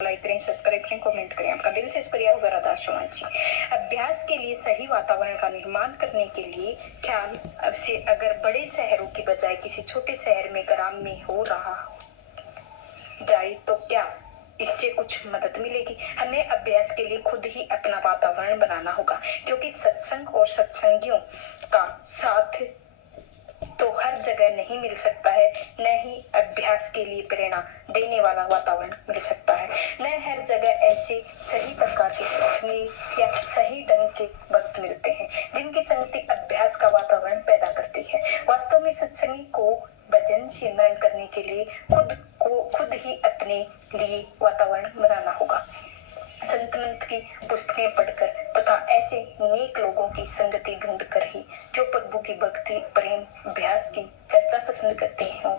Like करें, subscribe करें, comment करें। आपका दिल से शुक्रिया होगा राधा शर्मा जी। अभ्यास के लिए सही वातावरण का निर्माण करने के लिए ख्याल अब से अगर बड़े शहरों की बजाय किसी छोटे शहर में ग्राम में हो रहा जाए तो क्या इससे कुछ मदद मिलेगी? हमें अभ्यास के लिए खुद ही अपना वातावरण बनाना होगा, क्योंकि सत्संग और सत्संगियों का साथ तो हर जगह नहीं मिल सकता है, न ही अभ्यास के लिए प्रेरणा देने वाला वातावरण मिल सकता है। न हर जगह ऐसे सही प्रकार के संगी या सही ढंग के भक्त मिलते हैं जिनकी संगति अभ्यास का वातावरण पैदा करती है। वास्तव में सत्संगी को भजन सिमरन करने के लिए खुद ही अपने लिए वातावरण बनाना होगा। संत मंत की पुस्तकें पढ़कर तथा ऐसे नेक लोगों की संगति ढूंढ कर ही जो प्रभु की भक्ति प्रेम अभ्यास की चर्चा पसंद करते हो,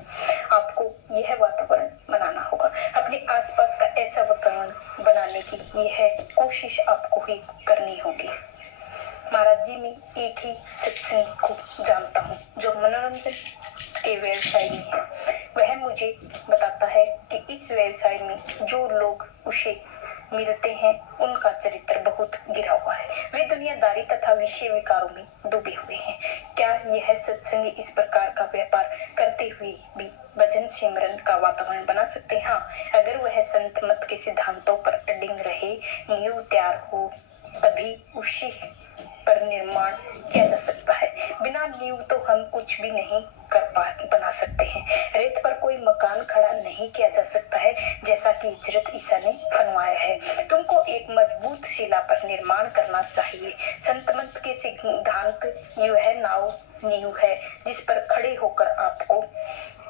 आपको यह वातावरण बनाना होगा। अपने आसपास का ऐसा वातावरण बनाने की यह कोशिश आपको ही करनी होगी। महाराज जी में एक ही सत्संगी को जानता हूँ जो मनोरंजन के व्यवसाय में है। वह मुझे बताता है कि इस व्यवसाय में जो लोग उसे मिलते हैं उनका चरित्र बहुत गिरा हुआ है। वे दुनियादारी तथा विषय विकारों में डूबे हुए हैं। क्या यह सत्संगी इस प्रकार का व्यापार करते हुए भी भजन सिमरन का वातावरण बना सकते हैं? हाँ, अगर वह संत मत के सिद्धांतों पर अडिग रहे, नींव तैयार हो, तभी उसी पर निर्माण किया जा सकता है। बिना नींव तो हम कुछ भी नहीं बना सकते हैं। रेत पर कोई मकान खड़ा नहीं किया जा सकता है, जैसा कि हजरत ईसा ने फरमाया है। तुमको एक मजबूत शिला पर निर्माण करना चाहिए। संत मत के सिद्धांत यह नींव है जिस पर खड़े होकर आपको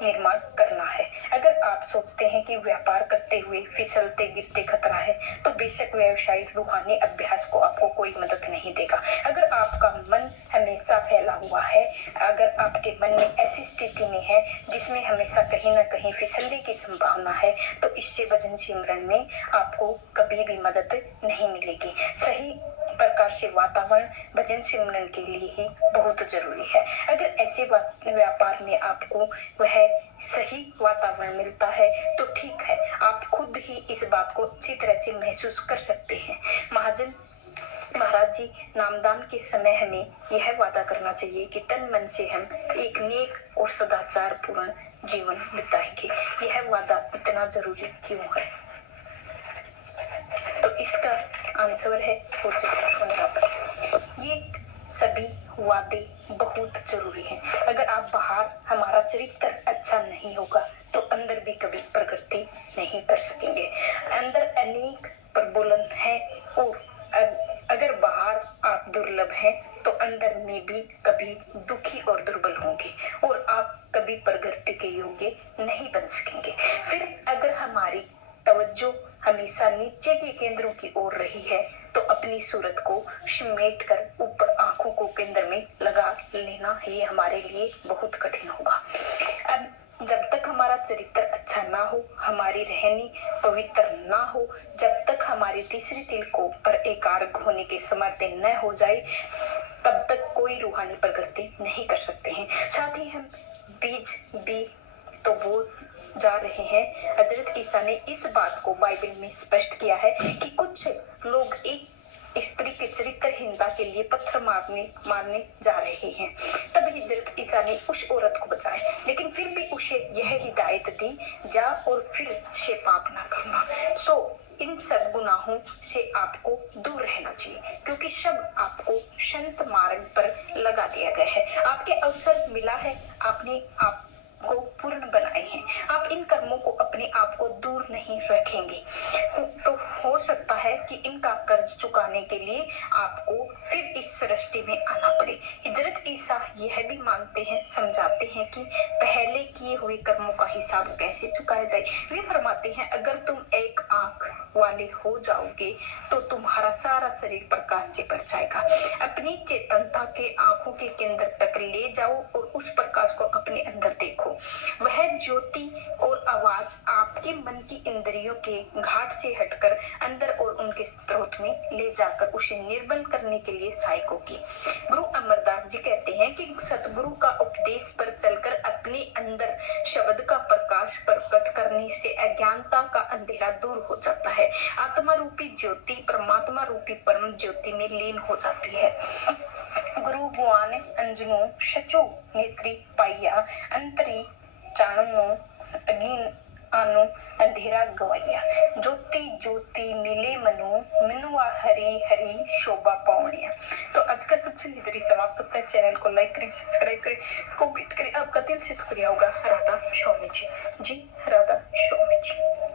निर्माण करना है। अगर आप सोचते हैं कि व्यापार करते हुए फिसलते गिरते खतरा है, तो बेशक व्यवसायिक रूहानी अभ्यास को आपको कोई मदद नहीं देगा। अगर आपका मन हमेशा फैला हुआ है, अगर आपके मन में ऐसी स्थिति में है जिसमें हमेशा कहीं ना कहीं फिसलने की संभावना है, तो इससे भजन सिमरन में आपको कभी भी मदद नहीं मिलेगी। सही प्रकार से वातावरण भजन सिमरन के लिए ही बहुत जरूरी है। अगर ऐसे व्यापार में आपको वह सही वातावरण मिलता है तो ठीक है, आप खुद ही इस बात को अच्छी तरह से महसूस कर सकते हैं। महाराज जी नामदान के समय हमें यह वादा करना चाहिए कि तन मन से हम एक नेक और सदाचार पूर्ण जीवन बिताएंगे। यह वादा इतना जरूरी क्यों है? तो इसका आंसर है ये सभी वादे बहुत जरूरी हैं। अगर आप बाहर हमारा चरित्र अच्छा नहीं होगा तो अंदर भी कभी प्रगति नहीं कर सकेंगे। अंदर अनेक प्रबोलन है और अगर बाहर आप दुर्लभ हैं तो अंदर में भी कभी दुखी और दुर्बल होंगे और आप कभी प्रगति के योग्य नहीं बन सकेंगे। फिर अगर हमारी तवज्जो हमेशा नीचे के केंद्रों की ओर रही है तो अपनी सूरत को समेट कर ऊपर आंखों को केंद्र में लगा लेना ही हमारे लिए बहुत कठिन होगा। अब जब तक हमारा चरित्र अच्छा ना हो, हमारी रहनी पवित्र ना हो, जब तक हमारे तीसरे तिल को पर एकाग्र होने के समर्थ न हो जाए, तब तक कोई रूहानी प्रगति नहीं कर सकते हैं। साथ ही हम बीज भी तो बो जा रहे हैं। हजरत ईसा ने इस बात को बाइबल में स्पष्ट किया है कि कुछ लोग एक स्त्री के चरित्रहीनता के लिए पत्थर मारने जा रहे हैं। तब हजरत ईसा ने उस औरत को बचाया, लेकिन फिर भी उसे यह हिदायत दी, जा और फिर से पाप ना करना। इन सब गुनाहों से आपको दूर रहना चाहिए, क्योंकि सब आपको संत मार्ग पर लगा दिया गया है। आपके अवसर मिला है, आपने आप को पूर्ण बनाए हैं। आप इन कर्मों को अपने आप को दूर नहीं रखेंगे तो हो सकता है कि इनका कर्ज चुकाने के लिए आपको फिर इस सृष्टि में आना पड़े। हजरत ईसा यह भी मानते हैं, समझाते हैं कि पहले किए हुए कर्मों का हिसाब कैसे चुकाया जाए। वे फरमाते हैं, अगर तुम एक आंख वाले हो जाओगे तो तुम्हारा सारा शरीर प्रकाश से भर जाएगा। अपनी चेतनता के आंखों के केंद्र तक ले जाओ और उस प्रकाश को अपने अंदर देखो। वह ज्योति और आवाज आपके मन की इंद्रियों के घाट से हटकर अंदर और उनके स्रोत में ले जाकर उसे निर्बल करने के लिए सहायक होगी। गुरु अमरदास जी कहते हैं कि सतगुरु का उपदेश पर चलकर अपने अंदर शब्द का प्रकाश प्रकट करने से अज्ञानता का अंधेरा दूर हो जाता है। आत्मा रूपी ज्योति परमात्मा रूपी परम ज्योति में लीन हो जाती है। गुरु गुआन अंजनु सचो नेत्री पाइया अंतरी चाणनु अगीन आनु अंधेरा गवैया ज्योति ज्योति मिले मनु मिनुआ हरी हरी शोभा पावनिया। तो आज का सत्संग इधर ही समाप्त होता है। चैनल को लाइक करें, सब्सक्राइब करें, कमेंट करें। आपका दिल से शुक्रिया होगा। राधा स्वामी जी। जी राधा स्वामी जी।